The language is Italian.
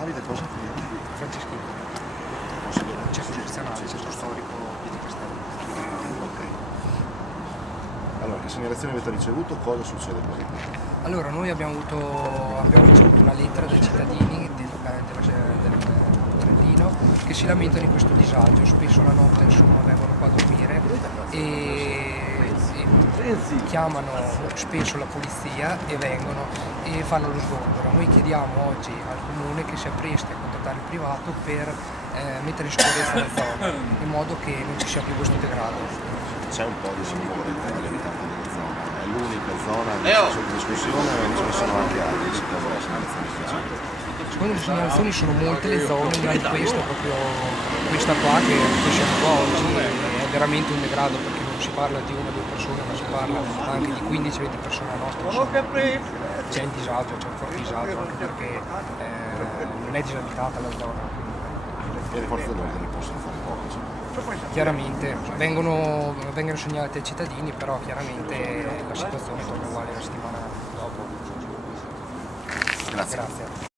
Davide cosa? Franceschino, centro gestionale, centro storico di Castello. Ok. Allora, che segnalazione avete ricevuto? Cosa succede così? Allora, noi abbiamo ricevuto una lettera dai cittadini del Trentino che si lamentano di questo disagio, spesso la notte insomma vengono qua a dormire e chiamano spesso la polizia e vengono e fanno lo sgombero. Noi chiediamo oggi al comune che sia presti a contattare il privato per mettere in sicurezza la zona in modo che non ci sia più questo degrado. C'è un po' di sicurezza all'interno della zona, è l'unica zona che è sotto discussione o ce ne sono anche altre secondo la segnalazione speciale? Secondo le segnalazioni sono molte le zone, una di queste è proprio questa qua che siamo qua oggi, è veramente un degrado perché non si parla di una o due persone ma si parla anche di 15-20 persone a notte, c'è il disagio, c'è un forte disagio anche perché non è disabitata la zona. E le forze dell'ordine possono fare poco. Chiaramente vengono segnalate ai cittadini, però chiaramente la situazione torna uguale la settimana dopo. Grazie. Grazie.